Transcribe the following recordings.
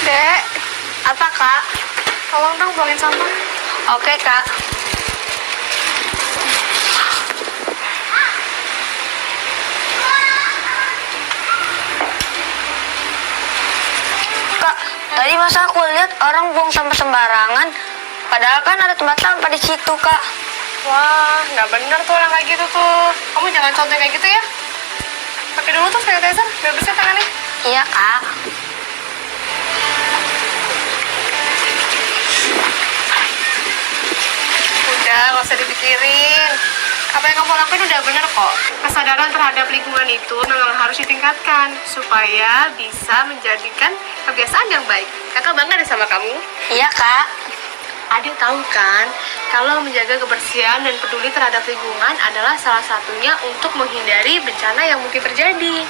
Dek, Apa, Kak? tolong dong buangin sampah. Oke, Kak. Kak, tadi masa aku lihat orang buang sampah sembarangan, padahal kan ada tempat sampah di situ, Kak. Wah, nggak bener tuh orang kayak gitu tuh. Kamu jangan contoh kayak gitu ya. Pakai dulu tuh sanitizer, biar bersih tangannya. Iya, Kak. Udah, nggak usah dipikirin. Apa yang kamu lakuin udah bener kok. Kesadaran terhadap lingkungan itu memang harus ditingkatkan supaya bisa menjadikan kebiasaan yang baik. Kakak bangga deh sama kamu. Iya, Kak. Adik tahu kan, kalau menjaga kebersihan dan peduli terhadap lingkungan adalah salah satunya untuk menghindari bencana yang mungkin terjadi.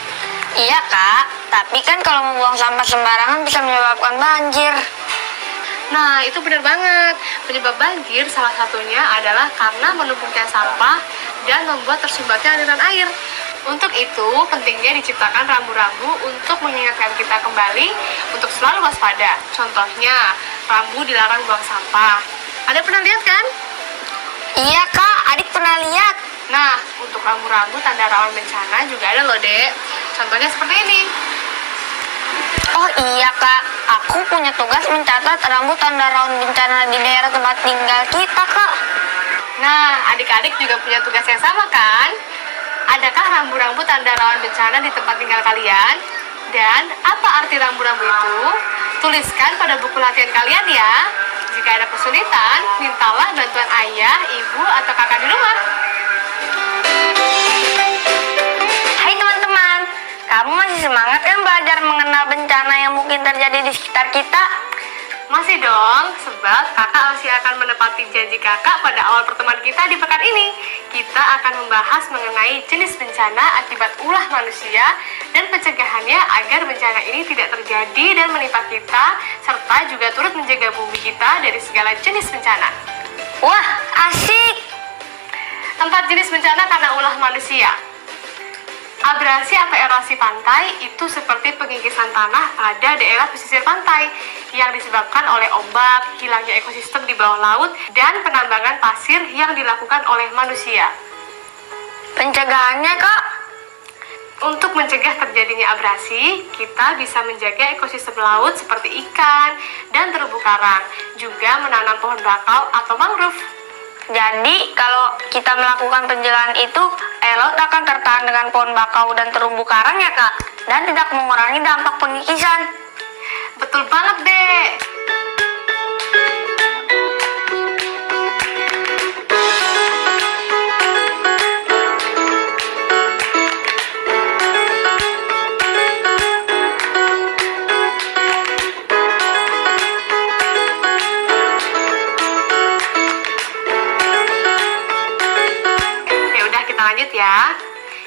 Iya, Kak. Tapi kan kalau membuang sampah sembarangan bisa menyebabkan banjir. Nah, itu benar banget. Penyebab banjir salah satunya adalah karena menumpuknya sampah dan membuat tersumbatnya aliran air. Untuk itu, pentingnya diciptakan rambu-rambu untuk mengingatkan kita kembali untuk selalu waspada. Contohnya, rambu dilarang buang sampah. Ada pernah lihat kan? Iya, Kak. Adik pernah lihat. Nah, untuk rambu-rambu tanda rawan bencana juga ada loh, Dek. Contohnya seperti ini. Oh iya, Kak. Aku punya tugas mencatat rambu tanda rawan bencana di daerah tempat tinggal kita, Kak. Nah, adik-adik juga punya tugas yang sama kan? Adakah rambu-rambu tanda rawan bencana di tempat tinggal kalian? Dan apa arti rambu-rambu itu? Tuliskan pada buku latihan kalian ya. Jika ada kesulitan, mintalah bantuan ayah, ibu, atau kakak di rumah. Hai teman-teman, kamu masih semangat kan belajar mengenal bencana yang mungkin terjadi di sekitar kita? Masih dong, sebab kakak masih akan menepati janji kakak pada awal pertemuan kita di pekan ini. Kita akan membahas mengenai jenis bencana akibat ulah manusia dan pencegahannya agar bencana ini tidak terjadi dan menimpa kita, serta juga turut menjaga bumi kita dari segala jenis bencana. Wah, asik! 4 jenis bencana karena ulah manusia. Abrasi atau erosi pantai itu seperti pengikisan tanah pada daerah pesisir pantai yang disebabkan oleh ombak, hilangnya ekosistem di bawah laut, dan penambangan pasir yang dilakukan oleh manusia. Pencegahannya, Kak? Untuk mencegah terjadinya abrasi, kita bisa menjaga ekosistem laut seperti ikan dan terumbu karang, juga menanam pohon bakau atau mangrove. Jadi, kalau kita melakukan pencegahan itu, air laut akan tertahan dengan pohon bakau dan terumbu karang ya, Kak? Dan tidak mengurangi dampak pengikisan. Betul banget, Dek. Ya udah, kita lanjut ya.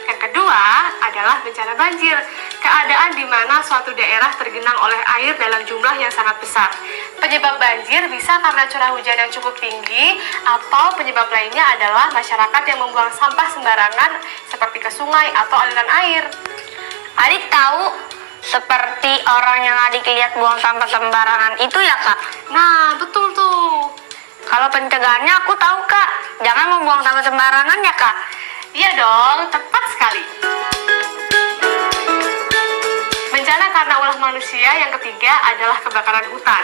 Yang kedua adalah bencana banjir. Keadaan di mana suatu daerah tergenang oleh air dalam jumlah yang sangat besar. Penyebab banjir bisa karena curah hujan yang cukup tinggi, atau penyebab lainnya adalah masyarakat yang membuang sampah sembarangan seperti ke sungai atau aliran air. Adik tahu seperti orang yang adik lihat buang sampah sembarangan itu ya, Kak? Nah, betul tuh. Kalau pencegahannya aku tahu, Kak. Jangan membuang sampah sembarangan ya, Kak? Iya dong, tepat sekali. Bencana karena ulah manusia yang ketiga adalah kebakaran hutan.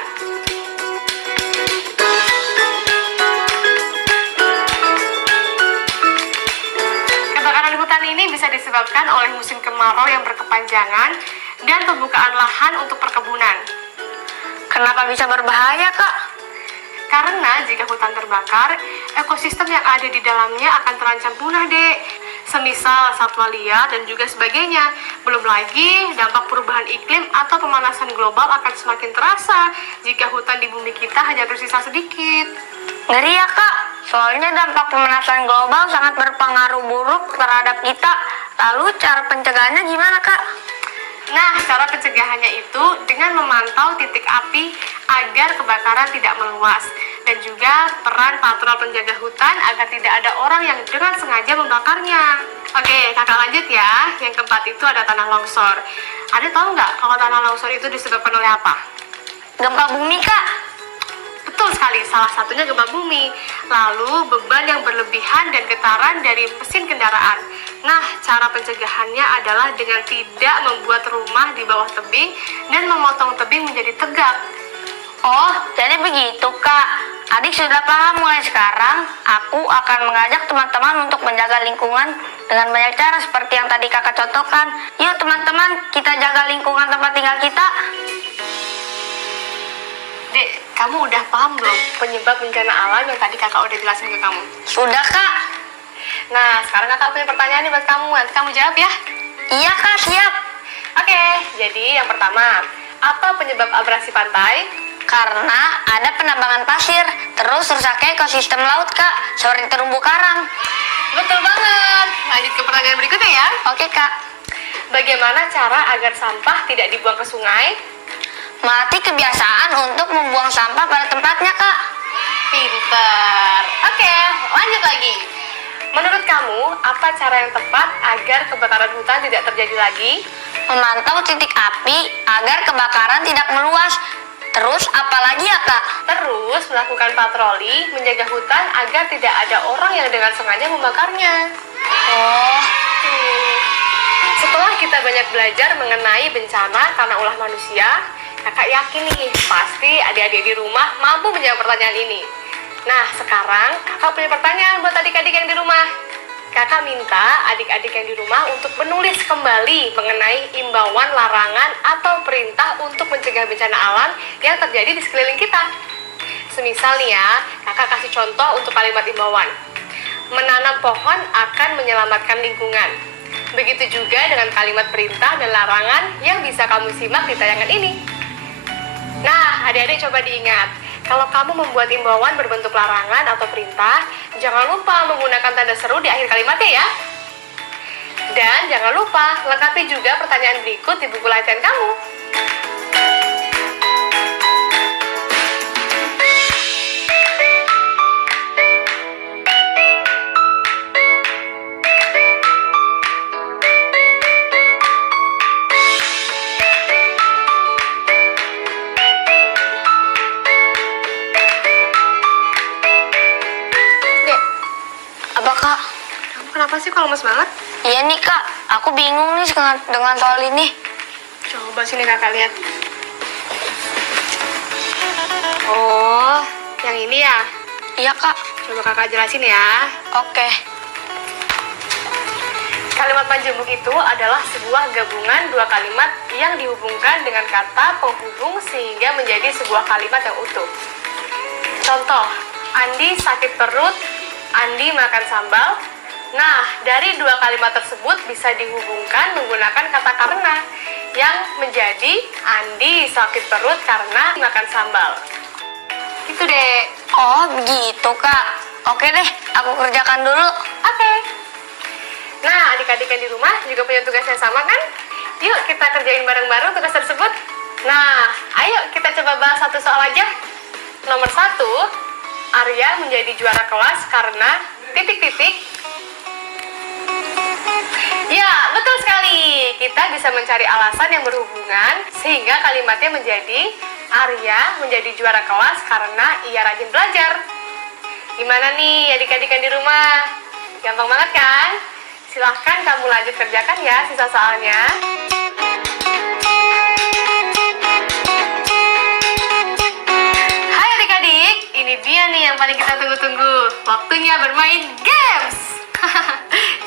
Kebakaran hutan ini bisa disebabkan oleh musim kemarau yang berkepanjangan dan pembukaan lahan untuk perkebunan. Kenapa bisa berbahaya, Kak? Karena jika hutan terbakar, ekosistem yang ada di dalamnya akan terancam punah, Dek. Semisal satwa liar dan juga sebagainya. Belum lagi, dampak perubahan iklim atau pemanasan global akan semakin terasa jika hutan di bumi kita hanya tersisa sedikit. Ngeri ya, Kak. Soalnya dampak pemanasan global sangat berpengaruh buruk terhadap kita. Lalu cara pencegahannya gimana, Kak? Nah, cara pencegahannya itu dengan memantau titik api agar kebakaran tidak meluas. Dan juga peran patrol penjaga hutan agar tidak ada orang yang dengan sengaja membakarnya. Oke, kakak lanjut ya. Yang keempat itu ada tanah longsor. Adik tahu nggak kalau tanah longsor itu disebabkan oleh apa? Gempa bumi, Kak. Betul sekali, salah satunya gempa bumi. Lalu beban yang berlebihan dan getaran dari mesin kendaraan. Nah, cara pencegahannya adalah dengan tidak membuat rumah di bawah tebing dan memotong tebing menjadi tegak. Oh, jadi begitu, Kak. Adik sudah paham mulai sekarang. Aku akan mengajak teman-teman untuk menjaga lingkungan dengan banyak cara seperti yang tadi Kakak contohkan. Yuk teman-teman, kita jaga lingkungan tempat tinggal kita. Dek, kamu udah paham belum penyebab bencana alam yang tadi kakak udah jelasin ke kamu? Sudah, Kak. Nah, sekarang kakak punya pertanyaan nih buat kamu. Nanti kamu jawab ya. Iya, Kak, siap. Oke, jadi yang pertama, apa penyebab abrasi pantai? Karena ada penambangan pasir, terus rusaknya ekosistem laut, Kak, seperti terumbu karang. Betul banget. Lanjut ke pertanyaan berikutnya ya. Oke, Kak. Bagaimana cara agar sampah tidak dibuang ke sungai? Melatih kebiasaan untuk membuang sampah pada tempatnya, Kak. Pinter. Oke, lanjut lagi. Menurut kamu, apa cara yang tepat agar kebakaran hutan tidak terjadi lagi? Memantau titik api agar kebakaran tidak meluas. Terus apalagi ya, Kak? Terus melakukan patroli menjaga hutan agar tidak ada orang yang dengan sengaja membakarnya. Oh, Setelah kita banyak belajar mengenai bencana karena ulah manusia, kakak yakin nih, pasti adik-adik di rumah mampu menjawab pertanyaan ini. Nah, sekarang kakak punya pertanyaan buat adik-adik yang di rumah. Kakak minta adik-adik yang di rumah untuk menulis kembali mengenai imbauan, larangan, atau perintah untuk mencegah bencana alam yang terjadi di sekeliling kita. Semisal nih ya, kakak kasih contoh untuk kalimat imbauan. Menanam pohon akan menyelamatkan lingkungan. Begitu juga dengan kalimat perintah dan larangan yang bisa kamu simak di tayangan ini. Nah, adik-adik coba diingat, kalau kamu membuat imbauan berbentuk larangan atau perintah, jangan lupa menggunakan tanda seru di akhir kalimatnya ya. Dan jangan lupa lengkapi juga pertanyaan berikut di buku latihan kamu. apa, Kak? Kamu kenapa sih kalau lemes banget? Iya nih, Kak. Aku bingung nih dengan soal ini. Coba sini kakak lihat. Oh, yang ini ya? Iya, Kak. Coba kakak jelasin ya. Oke. Kalimat panjembuk itu adalah sebuah gabungan dua kalimat yang dihubungkan dengan kata penghubung sehingga menjadi sebuah kalimat yang utuh. Contoh, Andi sakit perut, Andi makan sambal. Nah, dari dua kalimat tersebut bisa dihubungkan menggunakan kata karena yang menjadi Andi sakit perut karena makan sambal. Itu deh. Oh, begitu, Kak. Oke deh, aku kerjakan dulu. Oke. Nah, adik-adik yang di rumah juga punya tugas yang sama kan? Yuk kita kerjain bareng-bareng tugas tersebut. Nah, ayo kita coba bahas satu soal aja. Nomor 1, Arya menjadi juara kelas karena titik-titik. Ya, betul sekali. Kita bisa mencari alasan yang berhubungan sehingga kalimatnya menjadi Arya menjadi juara kelas karena ia rajin belajar. Gimana nih adik-adik yang di rumah? Gampang banget kan? Silahkan kamu lanjut kerjakan ya sisa soalnya. Hai adik-adik, ini dia nih yang paling kita tunggu-tunggu. Waktunya bermain games.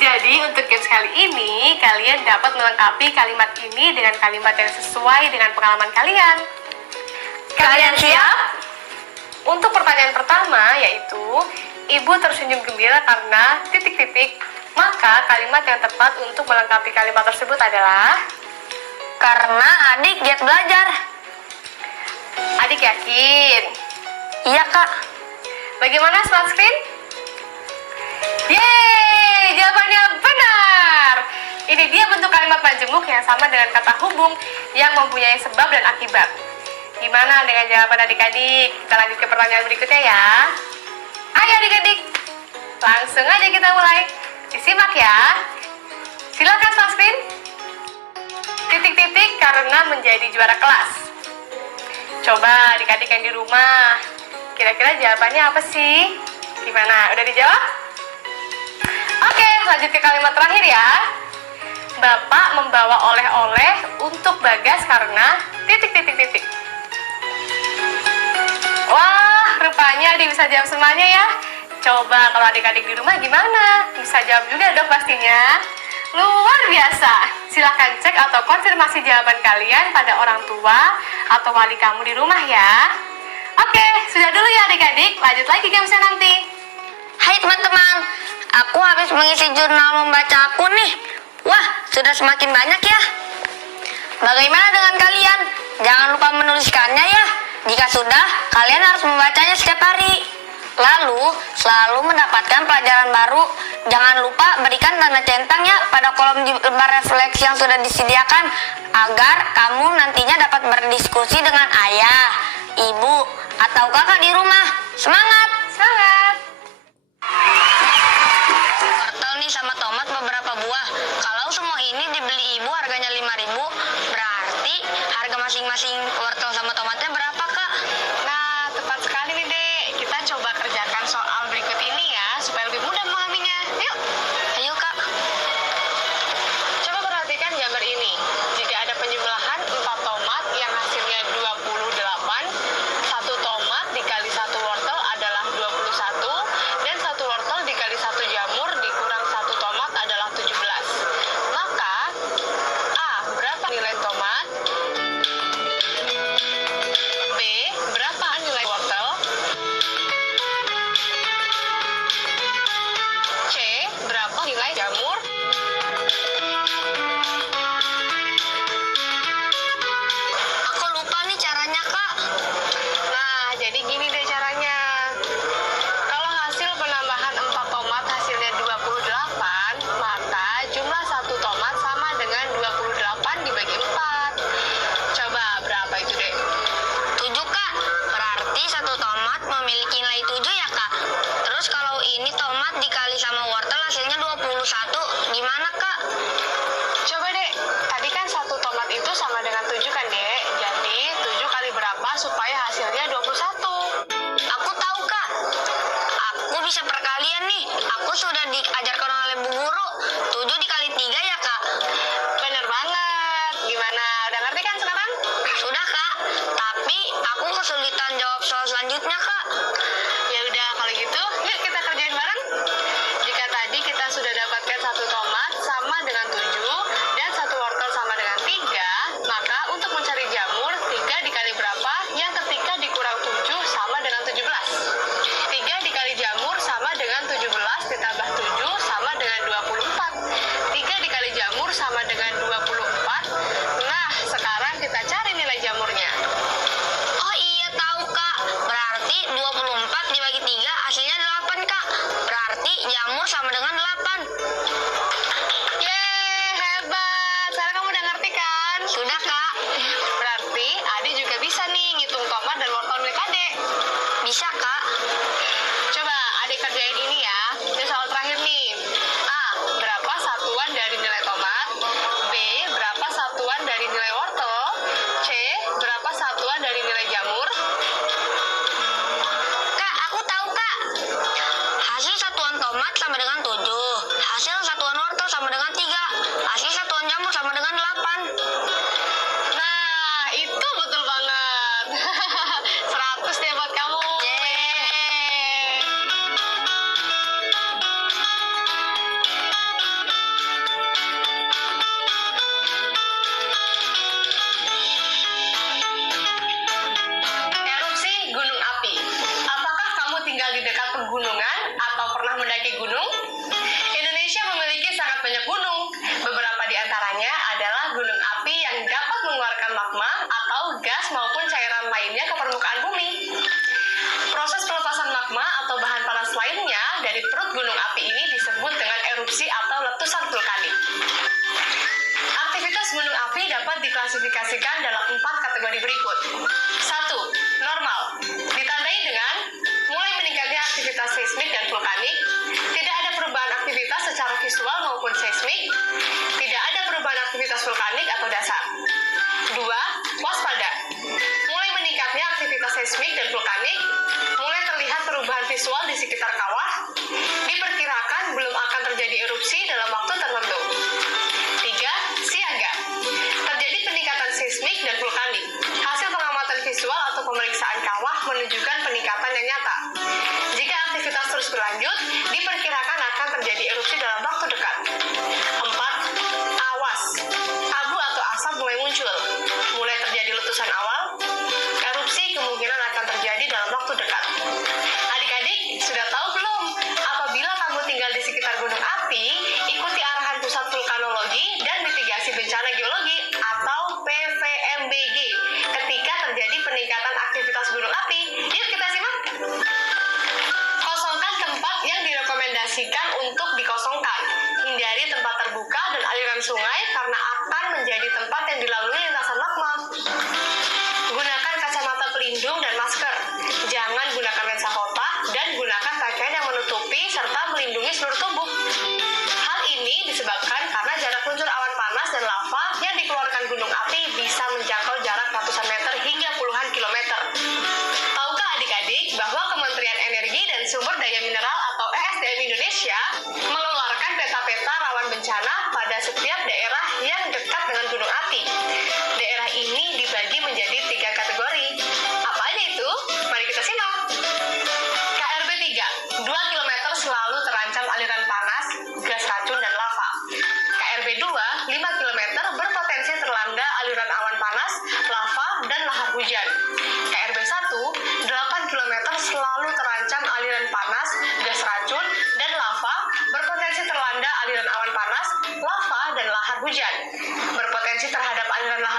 Jadi untuk games kali ini, kalian dapat melengkapi kalimat ini dengan kalimat yang sesuai dengan pengalaman kalian. Kalian siap? Untuk pertanyaan pertama yaitu, Ibu tersenyum gembira karena titik-titik. Maka kalimat yang tepat untuk melengkapi kalimat tersebut adalah Karena adik giat belajar. adik yakin. Iya, Kak. Bagaimana smart screen? Yeay, jawabannya benar. Ini dia bentuk kalimat majemuk yang sama dengan kata hubung yang mempunyai sebab dan akibat. Gimana dengan jawaban adik-adik? Kita lanjut ke pertanyaan berikutnya ya. Ayo adik-adik, langsung aja kita mulai. Disimak ya. Silakan smart screen. Titik-titik karena menjadi juara kelas? Coba adik-adik yang di rumah, kira-kira jawabannya apa sih? Gimana? Udah dijawab? Oke, lanjut ke kalimat terakhir ya. Bapak membawa oleh-oleh untuk Bagas karena titik. Wah, rupanya adik bisa jawab semuanya ya. Coba kalau adik-adik di rumah gimana? Bisa jawab juga dong pastinya. Luar biasa. Silahkan cek atau konfirmasi jawaban kalian pada orang tua atau wali kamu di rumah ya. Oke, sudah dulu ya adik-adik. Lanjut lagi gamesnya nanti. Hai teman-teman, aku habis mengisi jurnal membaca aku nih. Wah, sudah semakin banyak ya. Bagaimana dengan kalian? Jangan lupa menuliskannya ya. Jika sudah, kalian harus membacanya setiap hari. Lalu, selalu mendapatkan pelajaran baru. Jangan lupa berikan tanda centang ya pada kolom di lembar refleksi yang sudah disediakan agar kamu nantinya dapat berdiskusi dengan ayah, ibu, atau kakak di rumah. Semangat! Semangat! Wortel nih sama tomat beberapa buah. Kalau semua ini dibeli ibu harganya 5.000, berarti harga masing-masing wortel sama tomatnya berapa, Kak? Nah, tepat sekali nih, Dek. Kita coba kerjakan soal berikut ini ya, supaya lebih mudah memahaminya. Yuk! Ayo, Kak. Coba perhatikan gambar ini. Jika ada penjumlahan 4 tomat yang hasilnya 28, 1 tomat dikali 1 wortel adalah 21, dan 1 wortel dikali 1 jamur dikurang 1 tomat adalah 17. Maka, A. Berapa nilai tomat? B. Berapa nilai wortel? C. Berapa nilai jamur? Aku lupa nih caranya, Kak. Nah, jadi gini deh caranya. Kalau hasil penambahan 4 tomat hasilnya 28, maka jumlah 1 tomat sama dengan 28 dibagi 4. Coba berapa itu, Dek? 7, Kak. Berarti 1 tomat memiliki nilai 7 ya, Kak. Terus kalau ini tomat dikali sama wortel hasilnya 21. Gimana, Kak? Coba, Dek. Tadi kan 1 tomat itu sama dengan 7 kan, Dek? Jadi 7 kali berapa supaya hasilnya 21? Aku tahu, Kak. Aku bisa perkalian nih. Aku sudah diajarkan oleh Bu Guru. 7 dikali 3 ya, Kak. Bener banget. Gimana? Udah ngerti kan sekarang? Sudah, Kak. Tapi aku kesulitan jawab soal selanjutnya, Kak. Ya udah kalau gitu, yuk kita kerjain bareng. Jika tadi kita sudah dapatkan 1 tomat sama dengan 7 dan 1 wortel sama dengan 3, maka untuk mencari jamur 3 dikali berapa yang ketika dikurang 7 sama dengan 17. 3 dikali jamur sama dengan 17 ditambah 7 sama dengan 24. 3 dikali jamur sama dengan 24. Nah, sekarang kita cari nilai jamurnya. Oh iya, tahu, Kak. Berarti 24 dibagi 3 hasilnya 8, Kak. Berarti jamur sama dengan 8. Yeay, hebat. Sekarang kamu udah ngerti kan? Sudah, Kak. Berarti Ade juga bisa nih ngitung tomat dan wortel milik Ade. Bisa, Kak. Coba Ade kerjain ini ya. Ini soal terakhir nih. A. Berapa satuan dari nilai tomat? B. Berapa satuan dari nilai wortel? C. Berapa satuan dari nilai jamur? Kak, aku tahu, Kak. Hasil satuan tomat sama dengan 7. Hasil satuan wortel sama dengan 3. Hasil satuan jamur sama dengan 8. Nah, itu betul banget. 100 deh buat kamu. Yeay. Erupsi gunung api. Apakah kamu tinggal di dekat pegunungan atau pernah mendaki gunung? Indonesia memiliki sangat banyak gunung. Beberapa di antaranya adalah gunung api yang dapat mengeluarkan magma atau gas maupun cairan lainnya ke permukaan bumi. Proses pelepasan magma atau bahan panas lainnya dari perut gunung api ini disebut dengan erupsi atau letusan vulkanik. Aktivitas gunung api dapat diklasifikasikan dalam 4 kategori berikut. 1. Normal. Ditandai dengan mulai meningkatnya aktivitas seismik dan vulkanik, tidak ada perubahan aktivitas secara visual maupun seismik, tidak ada perubahan aktivitas vulkanik atau dasar.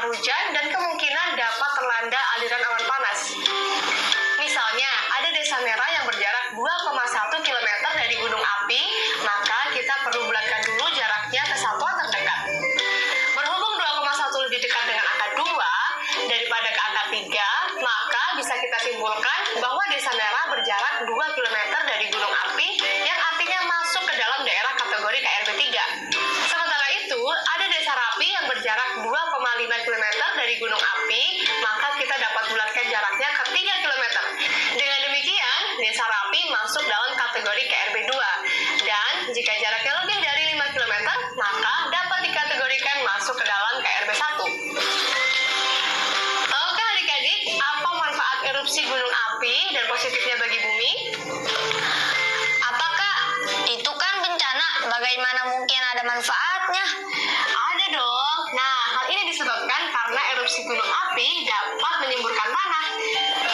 lahar hujan dan kemungkinan dapat terlanda aliran awan panas. Misalnya, ada desa merah yang berjarak 2,1 km dari gunung api, maka kita perlu bulatkan dulu jaraknya ke satuan terdekat. Berhubung 2,1 lebih dekat dengan angka 2 daripada ke angka 3, maka bisa kita simpulkan bahwa desa merah berjarak 2 km dari gunung api yang artinya masuk ke dalam daerah kategori KRB 3. Sementara itu, ada desa Rapi yang berjarak 2,5 km dari gunung api, maka kita dapat bulatkan jaraknya ke 3 km. Dengan demikian, desa Rapi masuk dalam kategori KRB 2. Dan jika jaraknya lebih dari 5 km, maka dapat dikategorikan masuk ke dalam KRB 1. Oke adik-adik, apa manfaat erupsi gunung api dan positifnya bagi bumi? Apa Kak? Itu kan bencana, bagaimana mungkin ada manfaatnya? Ada dong. Nah, hal ini disebabkan karena erupsi gunung api dapat menyemburkan tanah,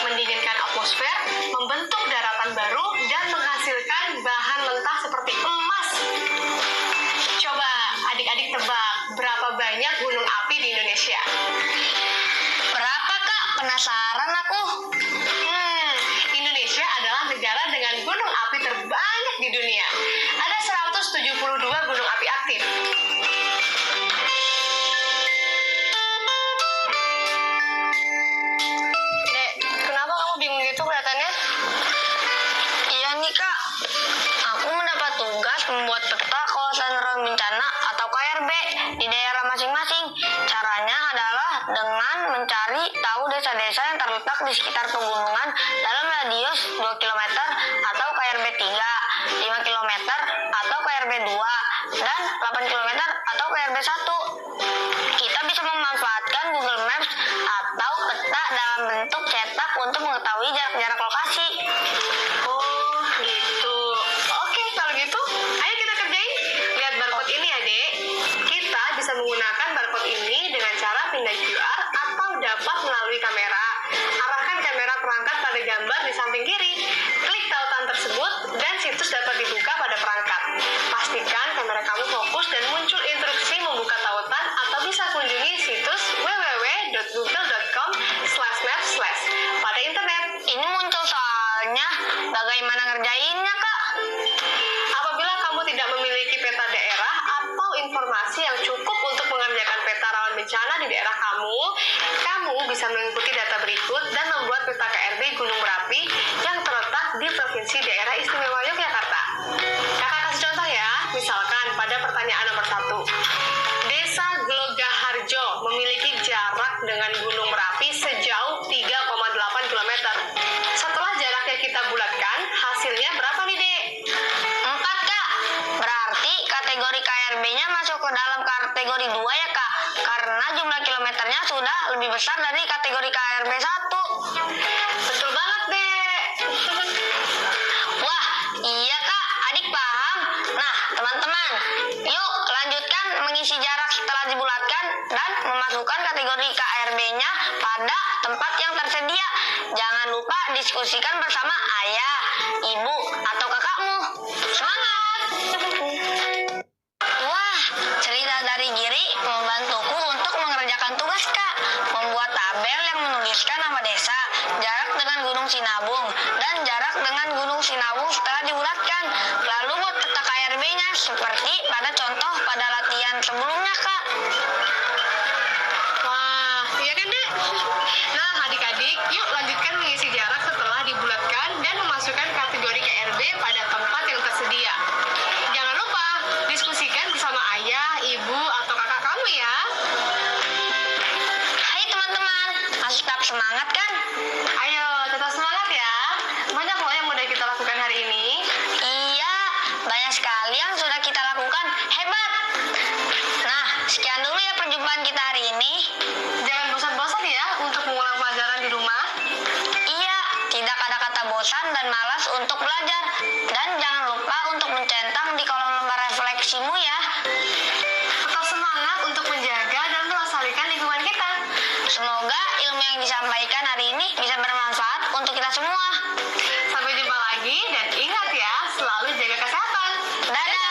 mendinginkan atmosfer, membentuk daratan baru, dan menghasilkan bahan mentah seperti emas. Coba adik-adik tebak, berapa banyak gunung api di Indonesia? Berapa Kak? Penasaran aku. Indonesia adalah negara dengan gunung api terbanyak di dunia. Ada 172 gunung api aktif. Dek, kenapa kamu bingung gitu kelihatannya? Iya nih Kak, aku mendapat tugas membuat peta kawasan rawan bencana atau KRB di daerah masing-masing. Caranya adalah dengan mencari tahu desa-desa yang terletak di sekitar pegunungan dalam radius 2 km atau KRB 3, 5 km atau KRB 2, dan 8 km atau KRB 1. Kita bisa memanfaatkan Google Maps atau peta dalam bentuk cetak untuk mengetahui jarak-jarak lokasi. Oh, gitu. Oke, kalau gitu, ayo kita kerjain. Lihat barcode ini ya, Dek. Kita bisa menggunakan barcode ini dengan cara pindah QR atau dapat melalui kamera. Arahkan kamera perangkat pada gambar di samping kiri. Klik tautan tersebut dan situs dapat dibuka pada perangkat. Pastikan kamera kamu fokus dan muncul instruksi membuka tautan atau bisa kunjungi situs www.google.com/maps/ pada internet. Ini muncul soalnya, bagaimana ngerjainnya Kak? Apabila kamu tidak memiliki peta daerah atau informasi yang cukup untuk mengerjakan peta rawan bencana di daerah kamu bisa mengikuti data berikut dan membuat peta KRB Gunung Merapi yang terletak di Provinsi Daerah Istimewa Yogyakarta. Kakak kasih contoh ya, misalkan pada pertanyaan nomor 1. Desa Glogaharjo memiliki jarak dengan Gunung Merapi sejauh 3,8 km. Setelah jaraknya kita bulatkan, hasilnya berapa nih, Dek? 4 Kak. Berarti kategori KRB-nya masuk ke dalam kategori 2 ya Kak? Karena jumlah kilometernya sudah lebih besar dari kategori KRB 1. Betul banget, Dek. Wah, iya Kak, adik paham. Nah, teman-teman, yuk lanjutkan mengisi jarak setelah dibulatkan dan memasukkan kategori KRB-nya pada tempat yang tersedia. Jangan lupa diskusikan bersama ayah, ibu, atau kakakmu. Semangat! Wah, cerita dari Giri membantuku untuk mengerjakan tugas Kak. Membuat tabel yang menuliskan nama desa, jarak dengan Gunung Sinabung, dan jarak dengan Gunung Sinabung setelah dibulatkan. Lalu buat peta KRB-nya seperti pada contoh pada latihan sebelumnya Kak. Wah, iya kan, Dek? Nah, adik-adik, yuk lanjutkan mengisi jarak setelah dibulatkan dan memasukkan kategori KRB pada tempat yang tersedia. Jangan lupa, diskusikan bersama ayah, ibu, atau kakak kamu ya. Hai teman-teman, masih tetap semangat kan? Ayo, tetap semangat ya. Banyak loh yang udah kita lakukan hari ini. Iya, banyak sekali yang sudah kita lakukan. Hebat! Nah, sekian dulu ya perjumpaan kita hari ini. Jangan bosan-bosan ya untuk mengulang pelajaran di rumah. Iya, tidak ada kata bosan dan malas untuk belajar. Dan jangan lupa untuk mencentang di kolom lembar refleksimu ya. Tetap semangat untuk menjaga dan melestarikan lingkungan kita. Semoga ilmu yang disampaikan hari ini bisa bermanfaat untuk kita semua. Sampai jumpa lagi dan ingat ya, selalu jaga kesehatan. Dadah!